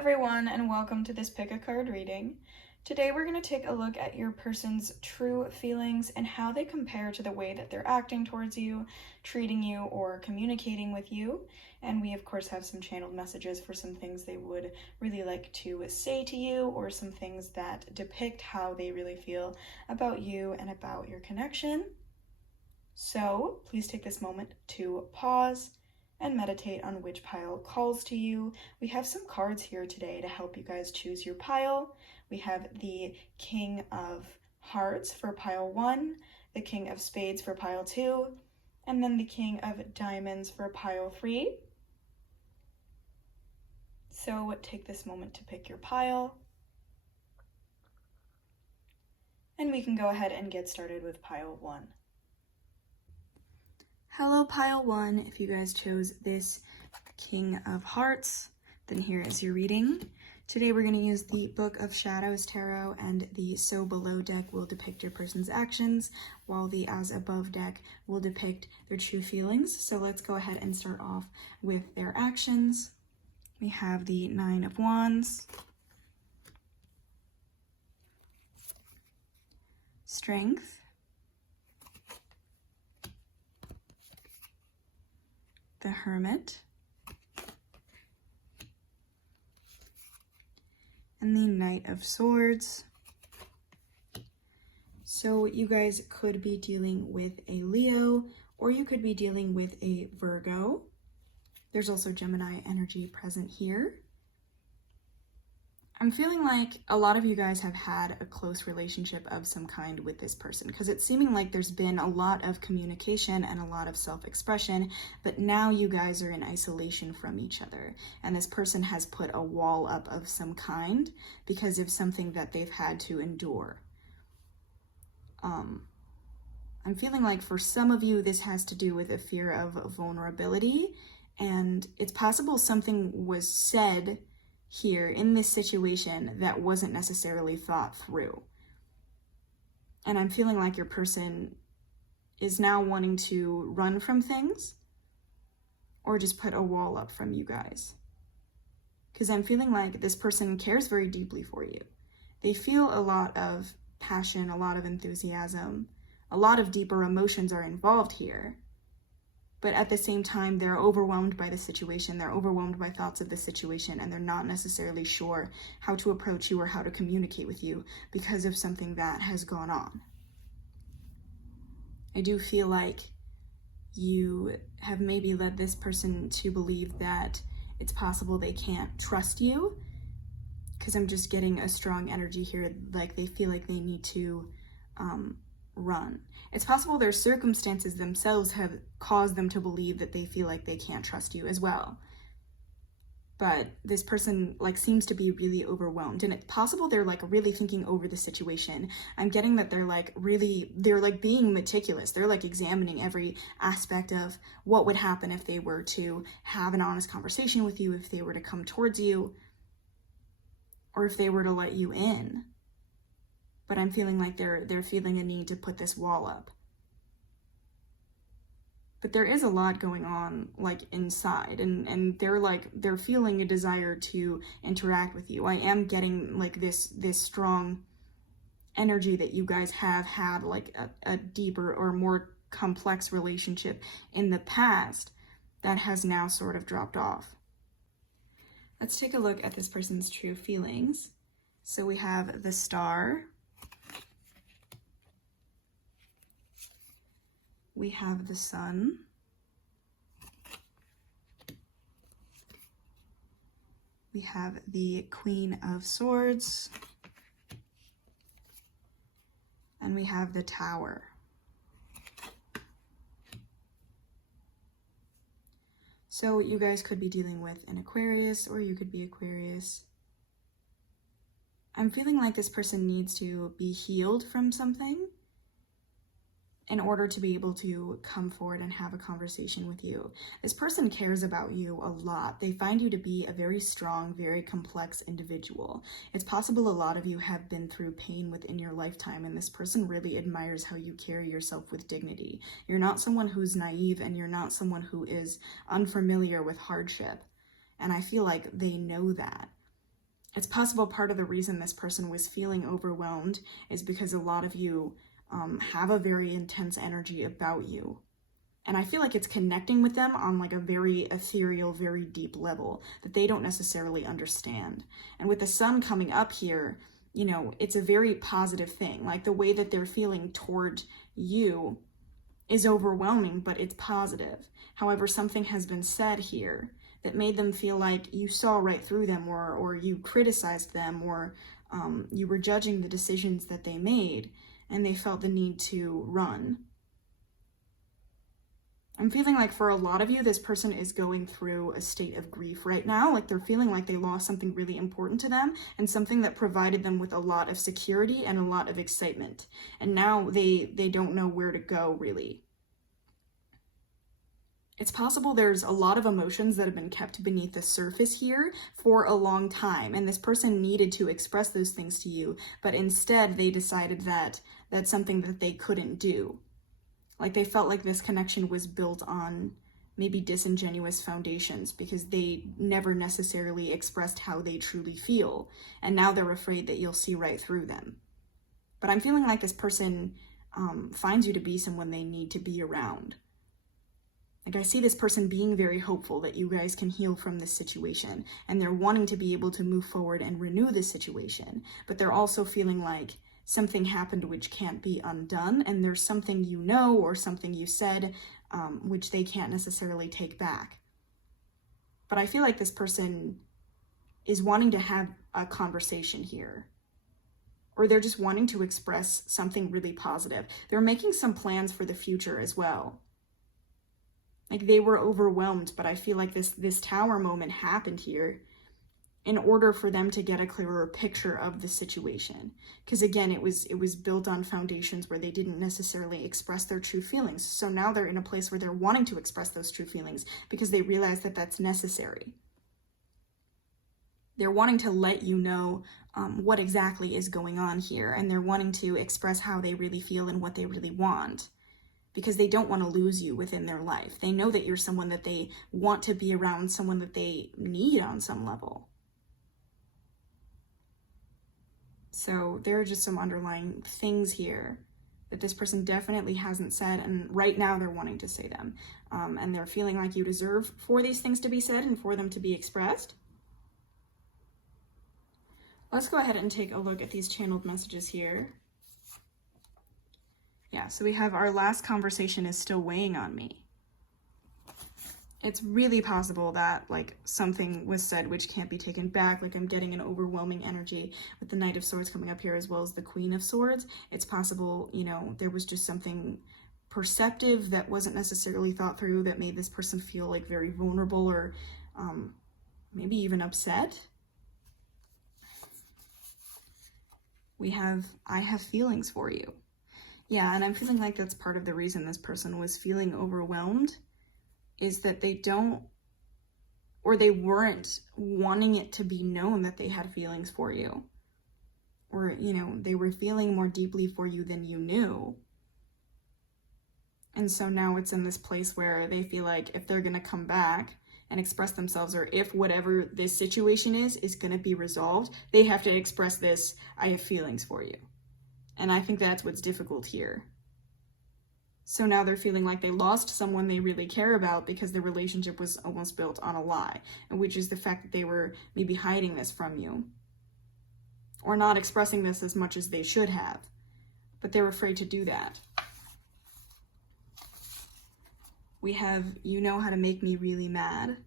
everyone, and welcome to this pick a card reading. Today we're going to take a look at your person's true feelings and how they compare to the way that they're acting towards you, treating you, or communicating with you. And we of course have some channeled messages for some things they would really like to say to you, or some things that depict how they really feel about you and about your connection. So please take this moment to pause and meditate on which pile calls to you. We have some cards here today to help you guys choose your pile. We have the King of Hearts for pile 1, the King of Spades for pile 2, and then the King of Diamonds for pile 3. So take this moment to pick your pile. And we can go ahead and get started with pile 1. Hello pile 1, if you guys chose this King of Hearts, then here is your reading. Today we're going to use the Book of Shadows Tarot, and the So Below deck will depict your person's actions, while the As Above deck will depict their true feelings. So let's go ahead and start off with their actions. We have the Nine of Wands, Strength, the Hermit, and the Knight of Swords. So you guys could be dealing with a Leo, or you could be dealing with a Virgo. There's also Gemini energy present here. I'm feeling like a lot of you guys have had a close relationship of some kind with this person, because it's seeming like there's been a lot of communication and a lot of self-expression, but now you guys are in isolation from each other, and this person has put a wall up of some kind because of something that they've had to endure. I'm feeling like for some of you this has to do with a fear of vulnerability, and it's possible something was said here in this situation that wasn't necessarily thought through. And I'm feeling like your person is now wanting to run from things or just put a wall up from you guys. Because I'm feeling like this person cares very deeply for you. They feel a lot of passion, a lot of enthusiasm, a lot of deeper emotions are involved here. But at the same time, they're overwhelmed by the situation, they're overwhelmed by thoughts of the situation, and they're not necessarily sure how to approach you or how to communicate with you because of something that has gone on. I do feel like you have maybe led this person to believe that it's possible they can't trust you, because I'm just getting a strong energy here, like they feel like they need to run. It's possible their circumstances themselves have caused them to believe that they feel like they can't trust you as well. But this person seems to be really overwhelmed, and it's possible they're really thinking over the situation. I'm getting that they're being meticulous. They're examining every aspect of what would happen if they were to have an honest conversation with you, if they were to come towards you, or if they were to let you in. But I'm feeling like they're feeling a need to put this wall up. But there is a lot going on inside, and they're feeling a desire to interact with you. I am getting this strong energy that you guys have had a deeper or more complex relationship in the past that has now sort of dropped off. Let's take a look at this person's true feelings. So we have the Star, we have the Sun, we have the Queen of Swords, and we have the Tower. So you guys could be dealing with an Aquarius, or you could be Aquarius. I'm feeling like this person needs to be healed from something in order to be able to come forward and have a conversation with you. This person cares about you a lot. They find you to be a very strong, very complex individual. It's possible a lot of you have been through pain within your lifetime, and this person really admires how you carry yourself with dignity. You're not someone who's naive, and you're not someone who is unfamiliar with hardship. And I feel like they know that. It's possible part of the reason this person was feeling overwhelmed is because a lot of you have a very intense energy about you. And I feel like it's connecting with them on like a very ethereal, very deep level that they don't necessarily understand. And with the sun coming up here, you know, it's a very positive thing. Like the way that they're feeling toward you is overwhelming, but it's positive. However, something has been said here that made them feel like you saw right through them, or you criticized them, or you were judging the decisions that they made, and they felt the need to run. I'm feeling like for a lot of you, this person is going through a state of grief right now. Like they're feeling like they lost something really important to them and something that provided them with a lot of security and a lot of excitement. And now they don't know where to go, really. It's possible there's a lot of emotions that have been kept beneath the surface here for a long time, and this person needed to express those things to you, but instead they decided that that's something that they couldn't do. Like they felt like this connection was built on maybe disingenuous foundations because they never necessarily expressed how they truly feel. And now they're afraid that you'll see right through them. But I'm feeling like this person finds you to be someone they need to be around. Like I see this person being very hopeful that you guys can heal from this situation. And they're wanting to be able to move forward and renew this situation. But they're also feeling like something happened which can't be undone, and there's something you know or something you said which they can't necessarily take back. But I feel like this person is wanting to have a conversation here, or they're just wanting to express something really positive. They're making some plans for the future as well. Like they were overwhelmed, but I feel like this tower moment happened here in order for them to get a clearer picture of the situation. Because again, it was built on foundations where they didn't necessarily express their true feelings. So now they're in a place where they're wanting to express those true feelings because they realize that that's necessary. They're wanting to let you know what exactly is going on here, and they're wanting to express how they really feel and what they really want, because they don't want to lose you within their life. They know that you're someone that they want to be around, someone that they need on some level. So there are just some underlying things here that this person definitely hasn't said, and right now they're wanting to say them. And they're feeling like you deserve for these things to be said and for them to be expressed. Let's go ahead and take a look at these channeled messages here. Yeah, so we have our last conversation is still weighing on me. It's really possible that like something was said which can't be taken back. Like I'm getting an overwhelming energy with the Knight of Swords coming up here as well as the Queen of Swords. It's possible, you know, there was just something perceptive that wasn't necessarily thought through that made this person feel like very vulnerable or maybe even upset. We have, I have feelings for you. Yeah, and I'm feeling like that's part of the reason this person was feeling overwhelmed, is that they don't, or they weren't wanting it to be known that they had feelings for you. Or, you know, they were feeling more deeply for you than you knew. And so now it's in this place where they feel like if they're going to come back and express themselves, or if whatever this situation is going to be resolved, they have to express this, I have feelings for you. And I think that's what's difficult here. So now they're feeling like they lost someone they really care about because the relationship was almost built on a lie, which is the fact that they were maybe hiding this from you or not expressing this as much as they should have, but they're afraid to do that. We have, you know how to make me really mad.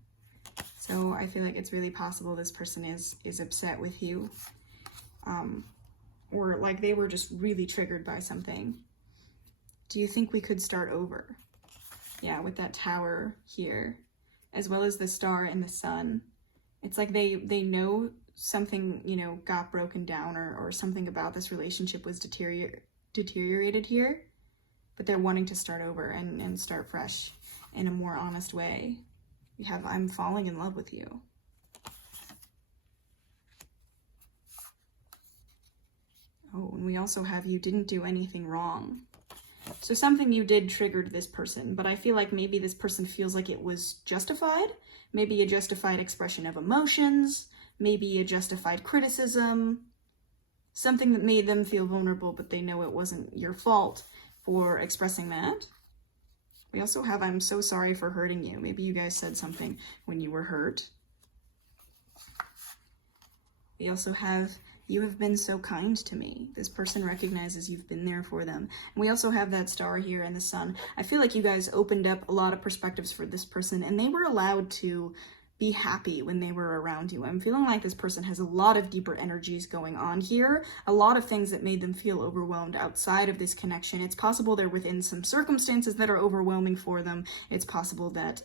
So I feel like it's really possible this person is upset with you, or like they were just really triggered by something. Do you think we could start over? Yeah, with that tower here, as well as the star and the sun. It's like they know something, you know, got broken down, or something about this relationship was deteriorated here, but they're wanting to start over and start fresh in a more honest way. We have, I'm falling in love with you. Oh, and we also have, you didn't do anything wrong. So something you did triggered this person, but I feel like maybe this person feels like it was justified. Maybe a justified expression of emotions. maybe a justified criticism, something that made them feel vulnerable, but they know it wasn't your fault for expressing that. We also have, I'm so sorry for hurting you. Maybe you guys said something when you were hurt. We also have, you have been so kind to me. This person recognizes you've been there for them. And we also have that star here and the sun. I feel like you guys opened up a lot of perspectives for this person, and they were allowed to be happy when they were around you. I'm feeling like this person has a lot of deeper energies going on here, a lot of things that made them feel overwhelmed outside of this connection. It's possible they're within some circumstances that are overwhelming for them. It's possible that,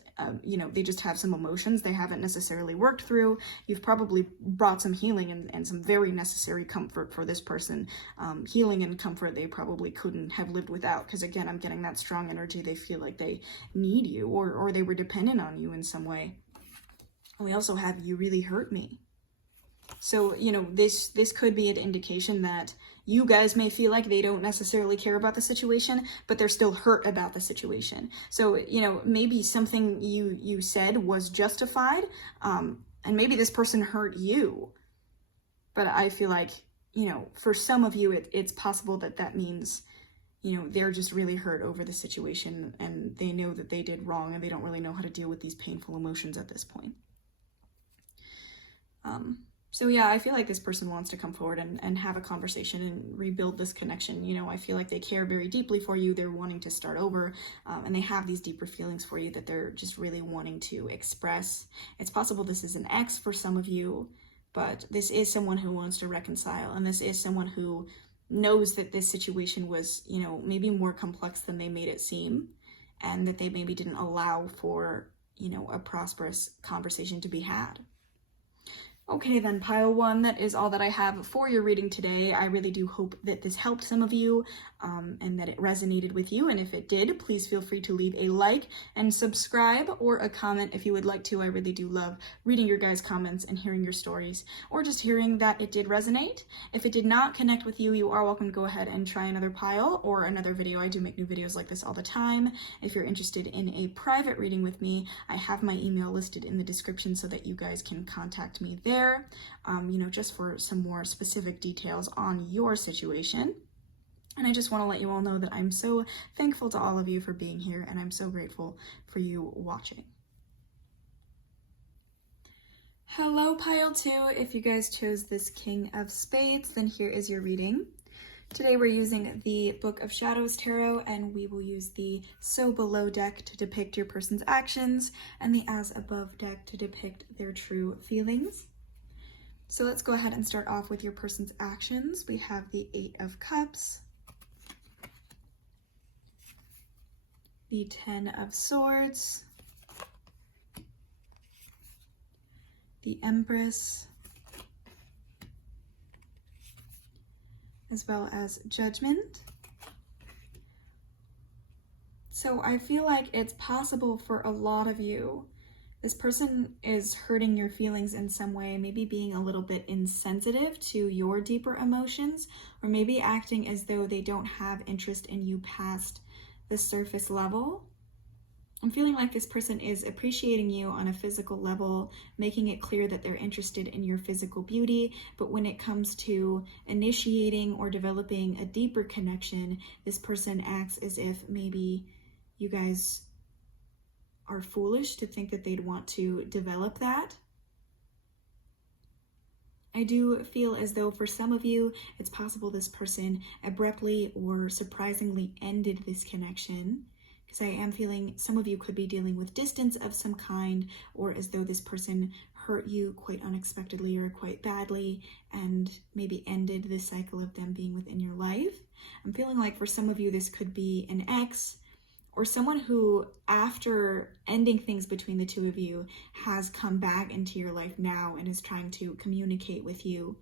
they just have some emotions they haven't necessarily worked through. You've probably brought some healing and some very necessary comfort for this person. Healing and comfort they probably couldn't have lived without, because again, I'm getting that strong energy. They feel like they need you, or they were dependent on you in some way. We also have, you really hurt me. So, this could be an indication that you guys may feel like they don't necessarily care about the situation, but they're still hurt about the situation. So, maybe something you said was justified, and maybe this person hurt you. But I feel like, for some of you, it's possible that means, they're just really hurt over the situation, and they know that they did wrong, and they don't really know how to deal with these painful emotions at this point. So yeah, I feel like this person wants to come forward and have a conversation and rebuild this connection. I feel like they care very deeply for you. They're wanting to start over, and they have these deeper feelings for you that they're just really wanting to express. It's possible this is an ex for some of you, but this is someone who wants to reconcile, and this is someone who knows that this situation was, maybe more complex than they made it seem, and that they maybe didn't allow for, a prosperous conversation to be had. Okay then, pile one, that is all that I have for your reading today. I really do hope that this helped some of you, and that it resonated with you. And if it did, please feel free to leave a like and subscribe, or a comment if you would like to. I really do love reading your guys' comments and hearing your stories, or just hearing that it did resonate. If it did not connect with you, you are welcome to go ahead and try another pile or another video. I do make new videos like this all the time. If you're interested in a private reading with me, I have my email listed in the description so that you guys can contact me there. Just for some more specific details on your situation. And I just want to let you all know that I'm so thankful to all of you for being here, and I'm so grateful for you watching. Hello, pile two. If you guys chose this King of Spades, then here is your reading. Today we're using the Book of Shadows Tarot, and we will use the So Below deck to depict your person's actions, and the As Above deck to depict their true feelings. So let's go ahead and start off with your person's actions. We have the 8 of Cups, the 10 of Swords, the Empress, as well as Judgment. So I feel like it's possible for a lot of you, this person is hurting your feelings in some way, maybe being a little bit insensitive to your deeper emotions, or maybe acting as though they don't have interest in you past the surface level. I'm feeling like this person is appreciating you on a physical level, making it clear that they're interested in your physical beauty, but when it comes to initiating or developing a deeper connection, this person acts as if maybe you guys are foolish to think that they'd want to develop that. I do feel as though for some of you, it's possible this person abruptly or surprisingly ended this connection, because I am feeling some of you could be dealing with distance of some kind, or as though this person hurt you quite unexpectedly or quite badly and maybe ended the cycle of them being within your life. I'm feeling like for some of you, this could be an ex, or someone who, after ending things between the two of you, has come back into your life now and is trying to communicate with you,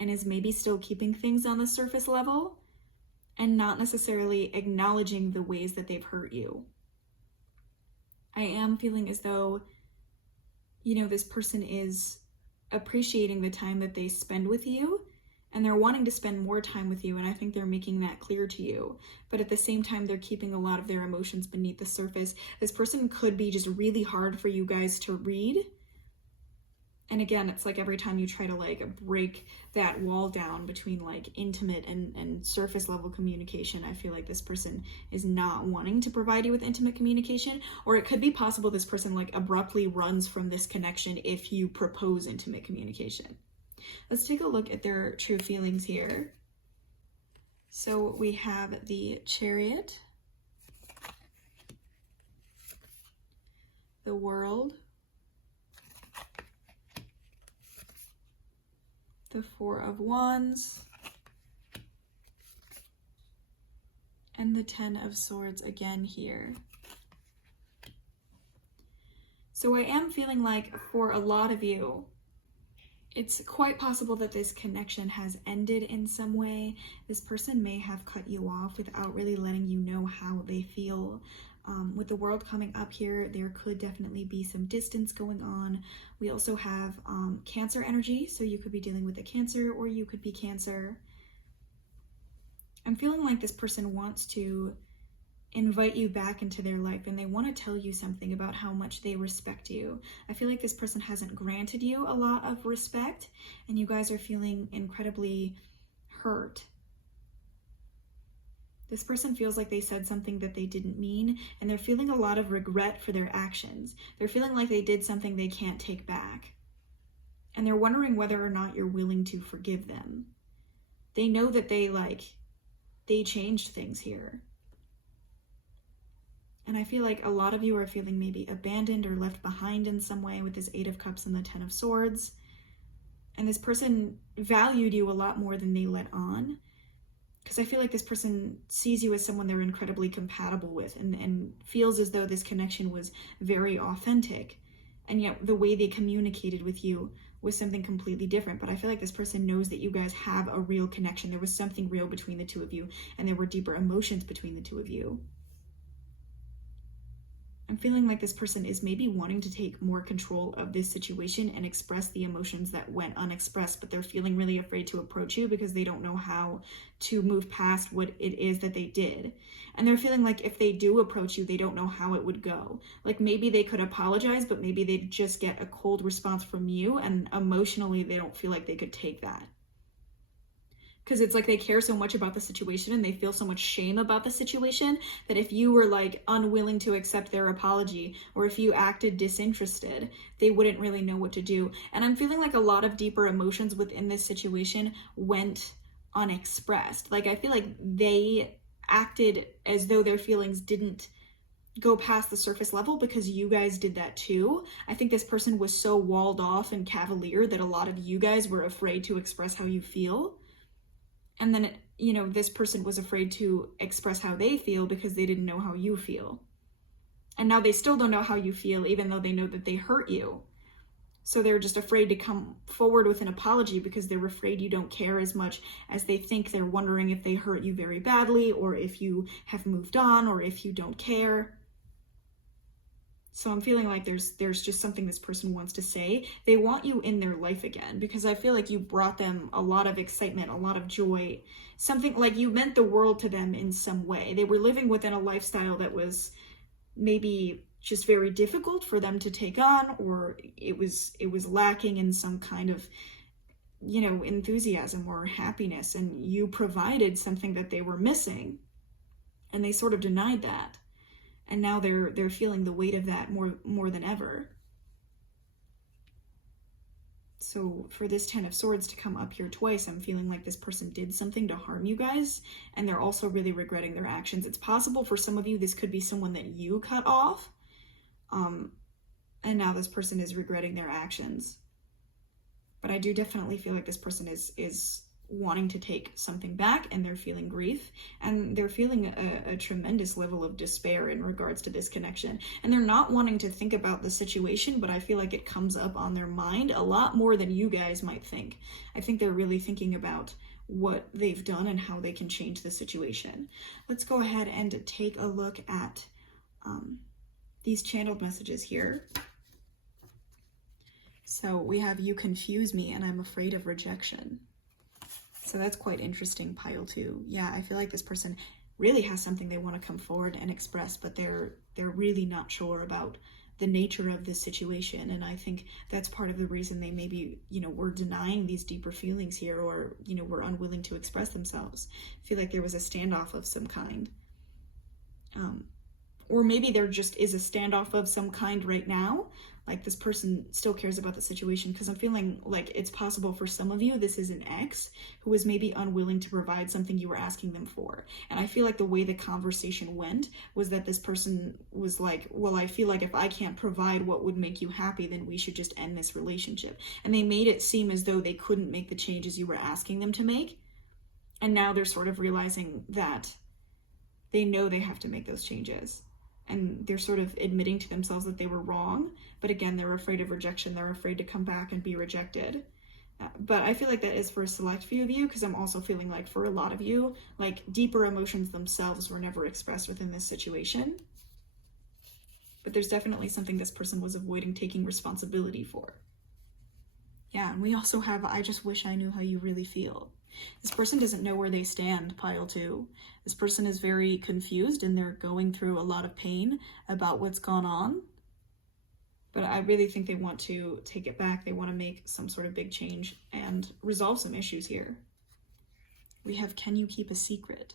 and is maybe still keeping things on the surface level and not necessarily acknowledging the ways that they've hurt you. I am feeling as though, this person is appreciating the time that they spend with you, and they're wanting to spend more time with you, and I think they're making that clear to you. But at the same time, they're keeping a lot of their emotions beneath the surface. This person could be just really hard for you guys to read. And again, it's like every time you try to like break that wall down between like intimate and surface level communication, I feel like this person is not wanting to provide you with intimate communication. Or it could be possible this person like abruptly runs from this connection if you propose intimate communication. Let's take a look at their true feelings here. So we have the Chariot, the World, the Four of Wands, and the Ten of Swords again here. So I am feeling like for a lot of you, it's quite possible that this connection has ended in some way. This person may have cut you off without really letting you know how they feel. With the World coming up here, there could definitely be some distance going on. We also have Cancer energy, so you could be dealing with a Cancer or you could be Cancer. I'm feeling like this person wants to invite you back into their life and they want to tell you something about how much they respect you. I feel like this person hasn't granted you a lot of respect and you guys are feeling incredibly hurt. This person feels like they said something that they didn't mean and they're feeling a lot of regret for their actions. They're feeling like they did something they can't take back. And they're wondering whether or not you're willing to forgive them. They know that they changed things here. And I feel like a lot of you are feeling maybe abandoned or left behind in some way with this Eight of Cups and the Ten of Swords. And this person valued you a lot more than they let on. Because I feel like this person sees you as someone they're incredibly compatible with and feels as though this connection was very authentic. And yet the way they communicated with you was something completely different. But I feel like this person knows that you guys have a real connection. There was something real between the two of you and there were deeper emotions between the two of you. I'm feeling like this person is maybe wanting to take more control of this situation and express the emotions that went unexpressed, but they're feeling really afraid to approach you because they don't know how to move past what it is that they did. And they're feeling like if they do approach you, they don't know how it would go. Like maybe they could apologize, but maybe they'd just get a cold response from you and emotionally they don't feel like they could take that. Because it's like they care so much about the situation and they feel so much shame about the situation that if you were like unwilling to accept their apology or if you acted disinterested, they wouldn't really know what to do. And I'm feeling like a lot of deeper emotions within this situation went unexpressed. Like I feel like they acted as though their feelings didn't go past the surface level because you guys did that too. I think this person was so walled off and cavalier that a lot of you guys were afraid to express how you feel. And then, this person was afraid to express how they feel because they didn't know how you feel. And now they still don't know how you feel, even though they know that they hurt you. So they're just afraid to come forward with an apology because they're afraid you don't care as much as they think. They're wondering if they hurt you very badly or if you have moved on or if you don't care. So I'm feeling like there's just something this person wants to say. They want you in their life again because I feel like you brought them a lot of excitement, a lot of joy, something like you meant the world to them in some way. They were living within a lifestyle that was maybe just very difficult for them to take on, or it was lacking in some kind of, enthusiasm or happiness, and you provided something that they were missing and they sort of denied that. And now they're feeling the weight of that more than ever. So for this Ten of Swords to come up here twice, I'm feeling like this person did something to harm you guys, and they're also really regretting their actions. It's possible for some of you this could be someone that you cut off, and now this person is regretting their actions. But I do definitely feel like this person is wanting to take something back, and they're feeling grief, and they're feeling a tremendous level of despair in regards to this connection. And they're not wanting to think about the situation, but I feel like it comes up on their mind a lot more than you guys might think. I think they're really thinking about what they've done and how they can change the situation. Let's go ahead and take a look at these channeled messages here. So we have, you confuse me and I'm afraid of rejection. So that's quite interesting, pile two. Yeah, I feel like this person really has something they want to come forward and express, but they're really not sure about the nature of this situation. And I think that's part of the reason they maybe, were denying these deeper feelings here, or, were unwilling to express themselves. I feel like there was a standoff of some kind. Or maybe there just is a standoff of some kind right now. Like, this person still cares about the situation, because I'm feeling like it's possible for some of you, this is an ex who was maybe unwilling to provide something you were asking them for. And I feel like the way the conversation went was that this person was like, well, I feel like if I can't provide what would make you happy, then we should just end this relationship. And they made it seem as though they couldn't make the changes you were asking them to make. And now they're sort of realizing that they know they have to make those changes. And they're sort of admitting to themselves that they were wrong. But again, they're afraid of rejection. They're afraid to come back and be rejected. But I feel like that is for a select few of you, because I'm also feeling like for a lot of you, like, deeper emotions themselves were never expressed within this situation. But there's definitely something this person was avoiding taking responsibility for. Yeah, and we also have, I just wish I knew how you really feel. This person doesn't know where they stand, pile 2. This person is very confused, and they're going through a lot of pain about what's gone on. But I really think they want to take it back. They want to make some sort of big change and resolve some issues here. We have, can you keep a secret?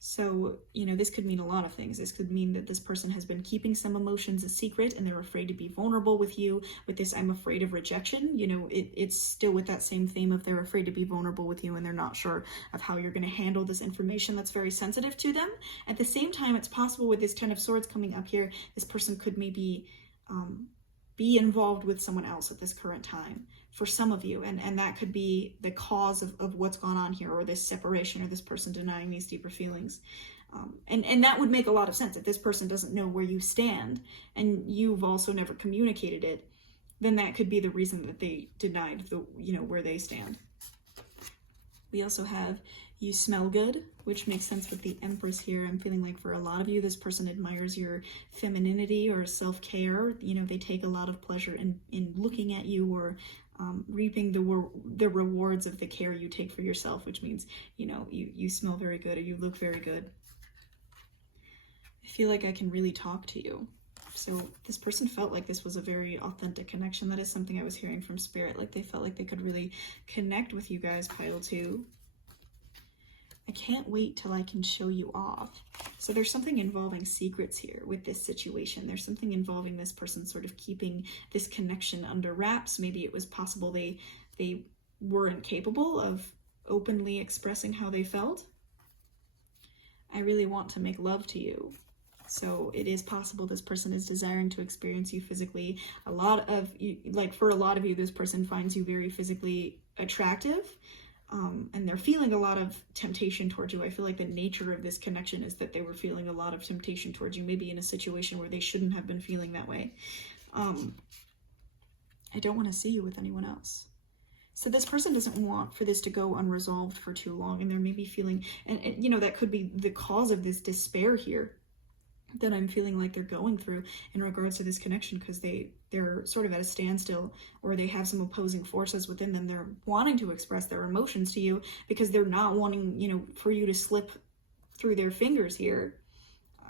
So, this could mean a lot of things. This could mean that this person has been keeping some emotions a secret, and they're afraid to be vulnerable with you. With this, I'm afraid of rejection. It's still with that same theme of they're afraid to be vulnerable with you, and they're not sure of how you're going to handle this information that's very sensitive to them. At the same time, it's possible with this 10 of Swords coming up here, this person could maybe be involved with someone else at this current time for some of you, and that could be the cause of what's gone on here, or this separation, or this person denying these deeper feelings. And that would make a lot of sense. If this person doesn't know where you stand, and you've also never communicated it, then that could be the reason that they denied where they stand. We also have, you smell good, which makes sense with the Empress here. I'm feeling like for a lot of you, this person admires your femininity or self-care. They take a lot of pleasure in looking at you, or reaping the rewards of the care you take for yourself, which means, you smell very good, or you look very good. I feel like I can really talk to you. So this person felt like this was a very authentic connection. That is something I was hearing from Spirit. Like, they felt like they could really connect with you guys, pile 2. I can't wait till I can show you off. So there's something involving secrets here with this situation. There's something involving this person sort of keeping this connection under wraps. Maybe it was possible they weren't capable of openly expressing how they felt. I really want to make love to you. So it is possible this person is desiring to experience you physically. For a lot of you, this person finds you very physically attractive. And they're feeling a lot of temptation towards you. I feel like the nature of this connection is that they were feeling a lot of temptation towards you, maybe in a situation where they shouldn't have been feeling that way. I don't want to see you with anyone else. So this person doesn't want for this to go unresolved for too long, and they're maybe feeling, and that could be the cause of this despair here that I'm feeling like they're going through in regards to this connection, because they're sort of at a standstill, or they have some opposing forces within them. They're wanting to express their emotions to you because they're not wanting, for you to slip through their fingers here,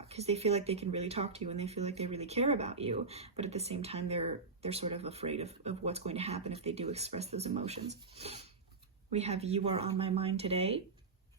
because they feel like they can really talk to you, and they feel like they really care about you. But at the same time, they're sort of afraid of what's going to happen if they do express those emotions. We have, you are on my mind today,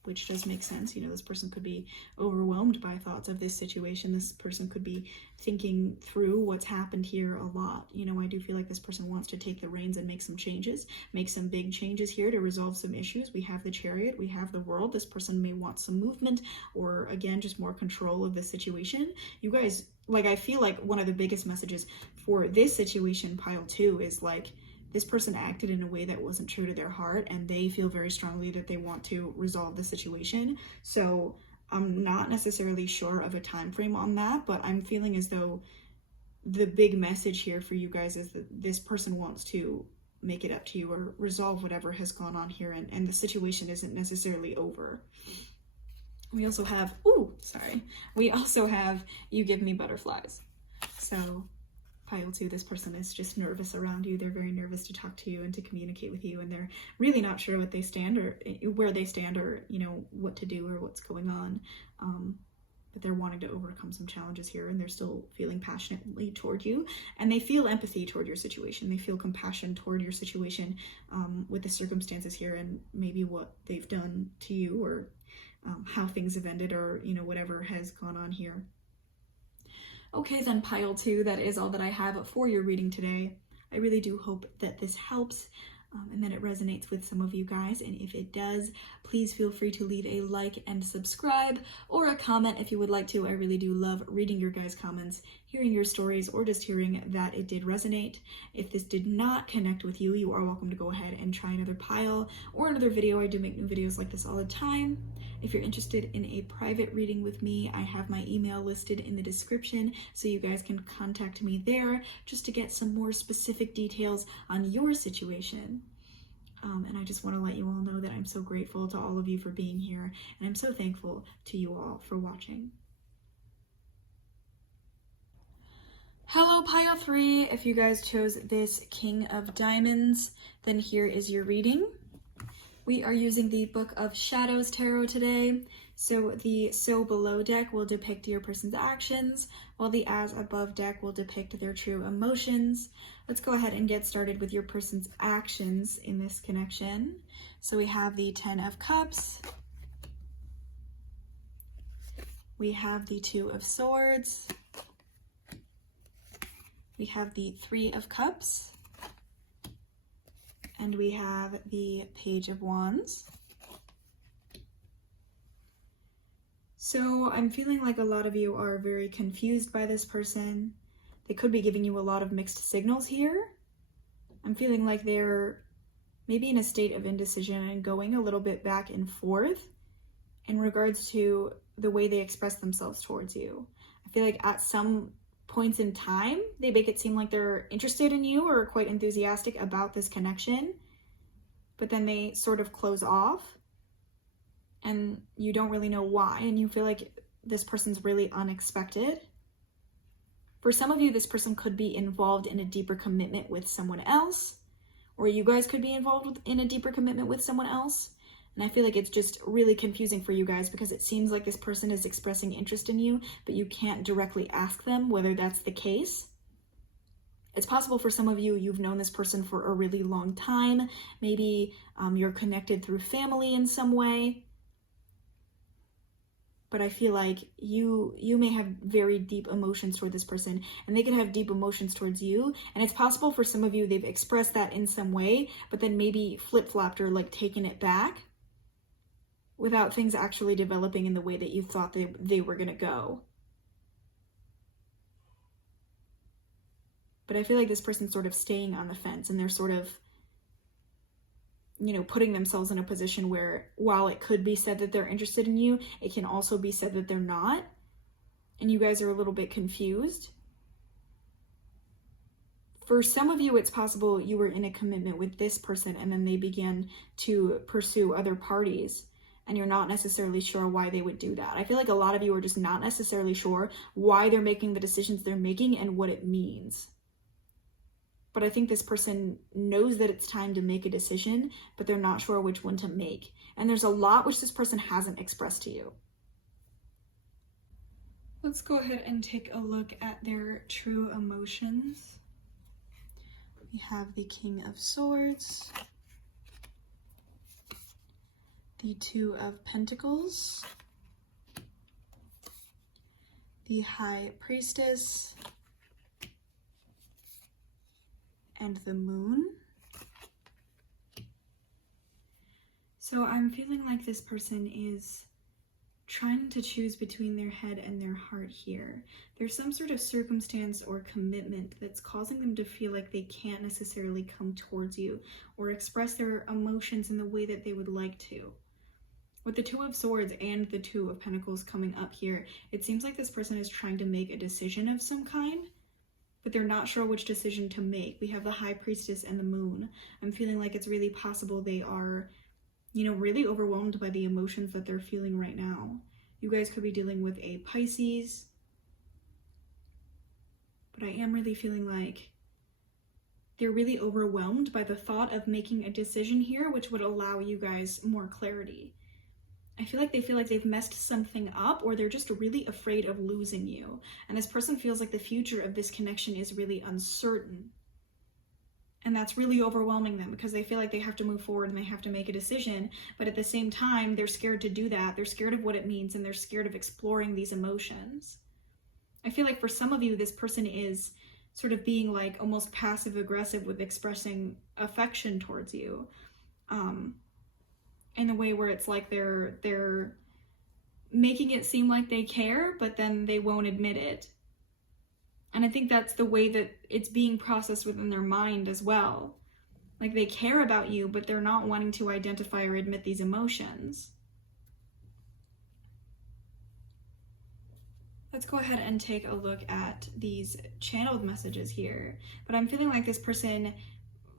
which does make sense. This person could be overwhelmed by thoughts of this situation. This person could be thinking through what's happened here a lot. I do feel like this person wants to take the reins and make some changes, make some big changes here to resolve some issues. We have the Chariot, we have the World. This person may want some movement, or again, just more control of the situation. You guys, I feel like one of the biggest messages for this situation, pile 2, is this person acted in a way that wasn't true to their heart, and they feel very strongly that they want to resolve the situation. So I'm not necessarily sure of a time frame on that, but I'm feeling as though the big message here for you guys is that this person wants to make it up to you, or resolve whatever has gone on here, and the situation isn't necessarily over. We also have, you give me butterflies. So pile 2, this person is just nervous around you. They're very nervous to talk to you and to communicate with you, and they're really not sure what they stand, or where they stand, or what to do, or what's going on. but they're wanting to overcome some challenges here, and they're still feeling passionately toward you, and they feel empathy toward your situation. They feel compassion toward your situation with the circumstances here, and maybe what they've done to you, or how things have ended, or whatever has gone on here. Okay, then pile 2, that is all that I have for your reading today. I really do hope that this helps and that it resonates with some of you guys. And if it does, please feel free to leave a like and subscribe, or a comment if you would like to. I really do love reading your guys' comments, hearing your stories, or just hearing that it did resonate. If this did not connect with you, you are welcome to go ahead and try another pile or another video. I do make new videos like this all the time. If you're interested in a private reading with me, I have my email listed in the description, so you guys can contact me there just to get some more specific details on your situation. And I just want to let you all know that I'm so grateful to all of you for being here, and I'm so thankful to you all for watching. Hello, pile 3. If you guys chose this King of Diamonds, then here is your reading. We are using the Book of Shadows Tarot today. So the So Below deck will depict your person's actions, while the As Above deck will depict their true emotions. Let's go ahead and get started with your person's actions in this connection. So we have the 10 of Cups. We have the 2 of Swords. We have the 3 of Cups. And we have the Page of Wands. So I'm feeling like a lot of you are very confused by this person. They could be giving you a lot of mixed signals here. I'm feeling like they're maybe in a state of indecision and going a little bit back and forth in regards to the way they express themselves towards you. I feel like at some points in time, they make it seem like they're interested in you or quite enthusiastic about this connection, but then they sort of close off and you don't really know why, and you feel like this person's really unexpected. For some of you, this person could be involved in a deeper commitment with someone else, or you guys could be involved in a deeper commitment with someone else. And I feel like it's just really confusing for you guys because it seems like this person is expressing interest in you, but you can't directly ask them whether that's the case. It's possible for some of you, you've known this person for a really long time. Maybe you're connected through family in some way. But I feel like you may have very deep emotions toward this person, and they could have deep emotions towards you. And it's possible for some of you, they've expressed that in some way, but then maybe flip-flopped or like taken it back without things actually developing in the way that you thought they were going to go. But I feel like this person's sort of staying on the fence, and they're sort of, putting themselves in a position where while it could be said that they're interested in you, it can also be said that they're not. And you guys are a little bit confused. For some of you, it's possible you were in a commitment with this person and then they began to pursue other parties, and you're not necessarily sure why they would do that. I feel like a lot of you are just not necessarily sure why they're making the decisions they're making and what it means. But I think this person knows that it's time to make a decision, but they're not sure which one to make. And there's a lot which this person hasn't expressed to you. Let's go ahead and take a look at their true emotions. We have the King of Swords, the 2 of Pentacles, the High Priestess, and the Moon. So I'm feeling like this person is trying to choose between their head and their heart here. There's some sort of circumstance or commitment that's causing them to feel like they can't necessarily come towards you or express their emotions in the way that they would like to. With the 2 of Swords and the 2 of Pentacles coming up here, it seems like this person is trying to make a decision of some kind, but they're not sure which decision to make. We have the High Priestess and the Moon. I'm feeling like it's really possible they are, really overwhelmed by the emotions that they're feeling right now. You guys could be dealing with a Pisces, but I am really feeling like they're really overwhelmed by the thought of making a decision here, which would allow you guys more clarity. I feel like they've messed something up, or they're just really afraid of losing you. And this person feels like the future of this connection is really uncertain. And that's really overwhelming them because they feel like they have to move forward and they have to make a decision. But at the same time, they're scared to do that. They're scared of what it means, and they're scared of exploring these emotions. I feel like for some of you, this person is sort of being like almost passive aggressive with expressing affection towards you. In a way where it's like they're making it seem like they care, but then they won't admit it. And I think that's the way that it's being processed within their mind as well. Like they care about you, but they're not wanting to identify or admit these emotions. Let's go ahead and take a look at these channeled messages here. But I'm feeling like this person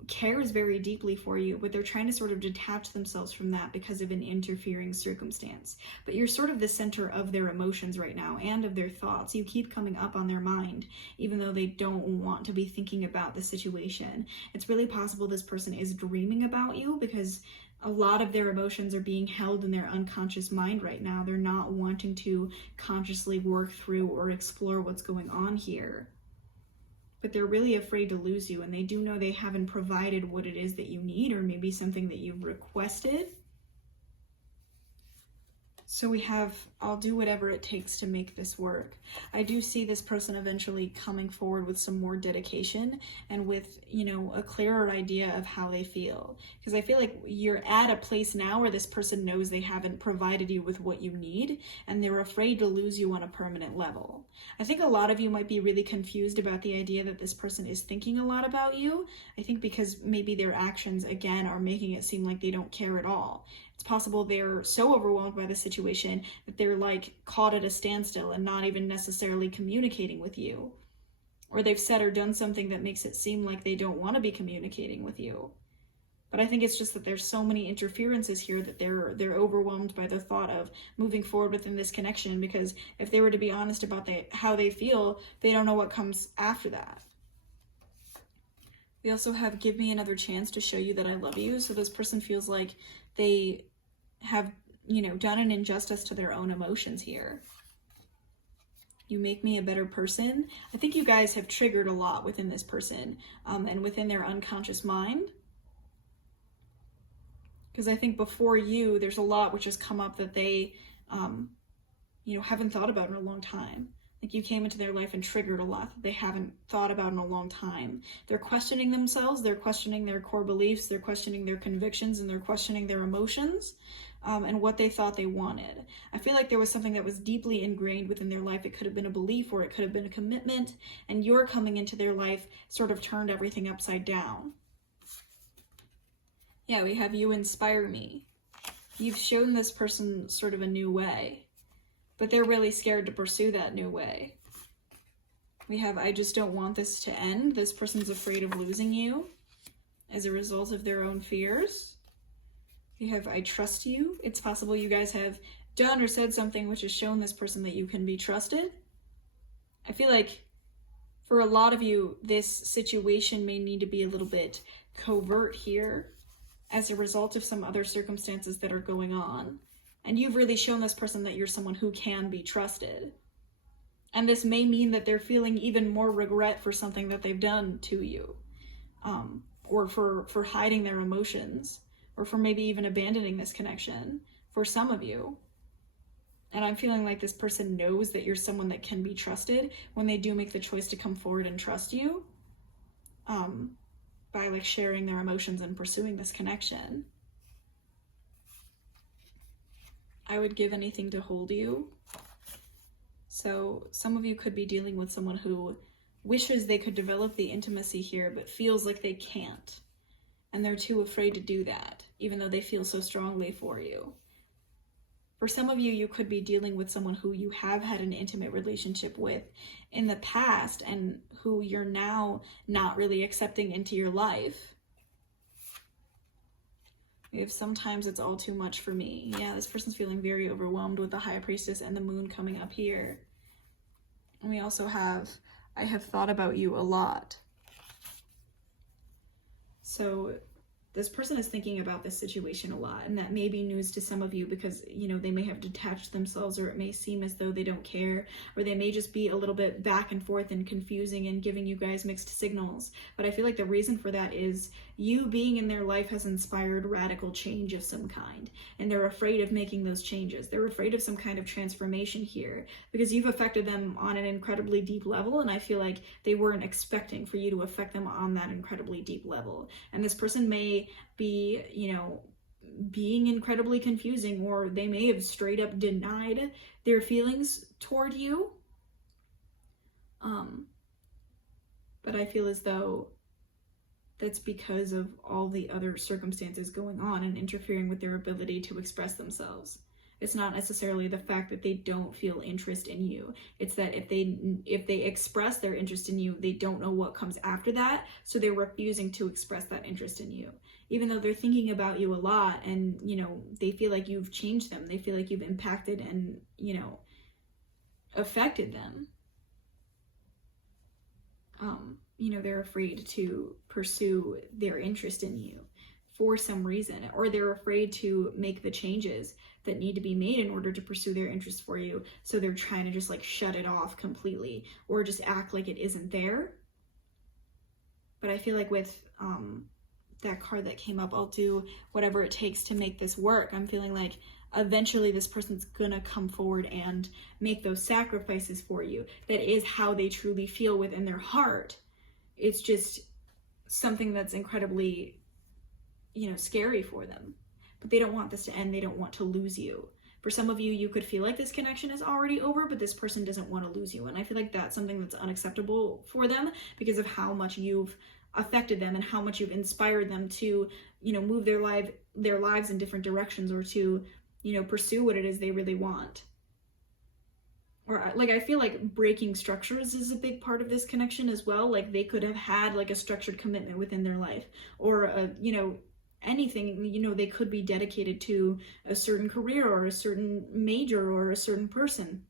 cares very deeply for you, but they're trying to sort of detach themselves from that because of an interfering circumstance. But you're sort of the center of their emotions right now and of their thoughts. You keep coming up on their mind, even though they don't want to be thinking about the situation. It's really possible this person is dreaming about you because a lot of their emotions are being held in their unconscious mind right now. They're not wanting to consciously work through or explore what's going on here. But they're really afraid to lose you, and they do know they haven't provided what it is that you need, or maybe something that you've requested. So we have, I'll do whatever it takes to make this work. I do see this person eventually coming forward with some more dedication and with, a clearer idea of how they feel. Because I feel like you're at a place now where this person knows they haven't provided you with what you need, and they're afraid to lose you on a permanent level. I think a lot of you might be really confused about the idea that this person is thinking a lot about you. I think because maybe their actions, again, are making it seem like they don't care at all. It's possible they're so overwhelmed by the situation that they're like caught at a standstill and not even necessarily communicating with you. Or they've said or done something that makes it seem like they don't want to be communicating with you. But I think it's just that there's so many interferences here that they're overwhelmed by the thought of moving forward within this connection, because if they were to be honest about how they feel, they don't know what comes after that. We also have give me another chance to show you that I love you. So this person feels like they have, done an injustice to their own emotions here. You make me a better person. I think you guys have triggered a lot within this person and within their unconscious mind. Because I think before you, there's a lot which has come up that they, haven't thought about in a long time. Like you came into their life and triggered a lot that they haven't thought about in a long time. They're questioning themselves, they're questioning their core beliefs, they're questioning their convictions, and they're questioning their emotions and what they thought they wanted. I feel like there was something that was deeply ingrained within their life. It could have been a belief or it could have been a commitment, and your coming into their life sort of turned everything upside down. Yeah, we have you inspire me. You've shown this person sort of a new way, but they're really scared to pursue that new way. We have, I just don't want this to end. This person's afraid of losing you as a result of their own fears. We have, I trust you. It's possible you guys have done or said something which has shown this person that you can be trusted. I feel like for a lot of you, this situation may need to be a little bit covert here as a result of some other circumstances that are going on. And you've really shown this person that you're someone who can be trusted. And this may mean that they're feeling even more regret for something that they've done to you, or for hiding their emotions, or for maybe even abandoning this connection for some of you. And I'm feeling like this person knows that you're someone that can be trusted when they do make the choice to come forward and trust you, by like sharing their emotions and pursuing this connection. I would give anything to hold you. So some of you could be dealing with someone who wishes they could develop the intimacy here, but feels like they can't. And they're too afraid to do that, even though they feel so strongly for you. For some of you, you could be dealing with someone who you have had an intimate relationship with in the past and who you're now not really accepting into your life. If sometimes it's all too much for me. Yeah, this person's feeling very overwhelmed with the High Priestess and the Moon coming up here. And we also have, I have thought about you a lot. So this person is thinking about this situation a lot, and that may be news to some of you because, you know, they may have detached themselves, or it may seem as though they don't care, or they may just be a little bit back and forth and confusing and giving you guys mixed signals. But I feel like the reason for that is you being in their life has inspired radical change of some kind, and they're afraid of making those changes. They're afraid of some kind of transformation here because you've affected them on an incredibly deep level, and I feel like they weren't expecting for you to affect them on that incredibly deep level. And this person may be, you know, being incredibly confusing, or they may have straight up denied their feelings toward you. But I feel as though that's because of all the other circumstances going on and interfering with their ability to express themselves. It's not necessarily the fact that they don't feel interest in you. It's that if they express their interest in you, they don't know what comes after that, so they're refusing to express that interest in you. Even though they're thinking about you a lot, and, you know, they feel like you've changed them. They feel like you've impacted and, you know, affected them. You know, they're afraid to pursue their interest in you for some reason, or they're afraid to make the changes that need to be made in order to pursue their interest for you. So they're trying to just like shut it off completely, or just act like it isn't there. But I feel like with that card that came up, I'll do whatever it takes to make this work. I'm feeling like eventually this person's gonna come forward and make those sacrifices for you. That is how they truly feel within their heart. It's just something that's incredibly, you know, scary for them. But they don't want this to end. They don't want to lose you. For some of you, you could feel like this connection is already over, but this person doesn't want to lose you. And I feel like that's something that's unacceptable for them because of how much you've affected them and how much you've inspired them to, you know, move their lives in different directions, or to, you know, pursue what it is they really want. Or like, I feel like breaking structures is a big part of this connection as well. Like they could have had like a structured commitment within their life, or a, you know, anything, you know, they could be dedicated to a certain career or a certain major or a certain person.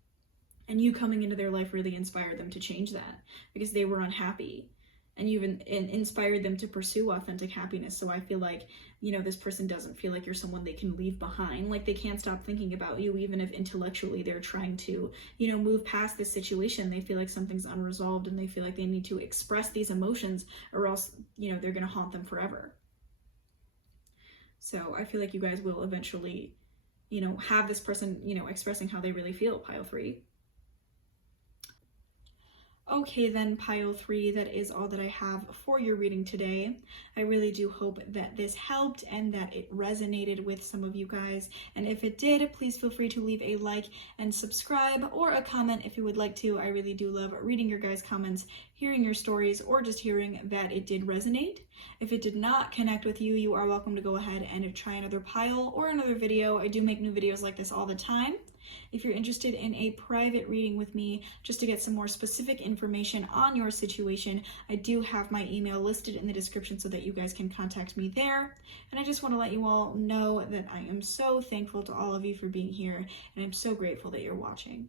And you coming into their life really inspired them to change that because they were unhappy. And you've inspired them to pursue authentic happiness. So I feel like, you know, this person doesn't feel like you're someone they can leave behind. Like they can't stop thinking about you, even if intellectually they're trying to, you know, move past this situation. They feel like something's unresolved, and they feel like they need to express these emotions, or else, you know, they're going to haunt them forever. So I feel like you guys will eventually, you know, have this person, you know, expressing how they really feel, pile 3. Okay then, pile 3, that is all that I have for your reading today. I really do hope that this helped and that it resonated with some of you guys. And if it did, please feel free to leave a like and subscribe, or a comment if you would like to. I really do love reading your guys' comments, hearing your stories, or just hearing that it did resonate. If it did not connect with you, you are welcome to go ahead and try another pile or another video. I do make new videos like this all the time. If you're interested in a private reading with me, just to get some more specific information on your situation, I do have my email listed in the description so that you guys can contact me there. And I just want to let you all know that I am so thankful to all of you for being here, and I'm so grateful that you're watching.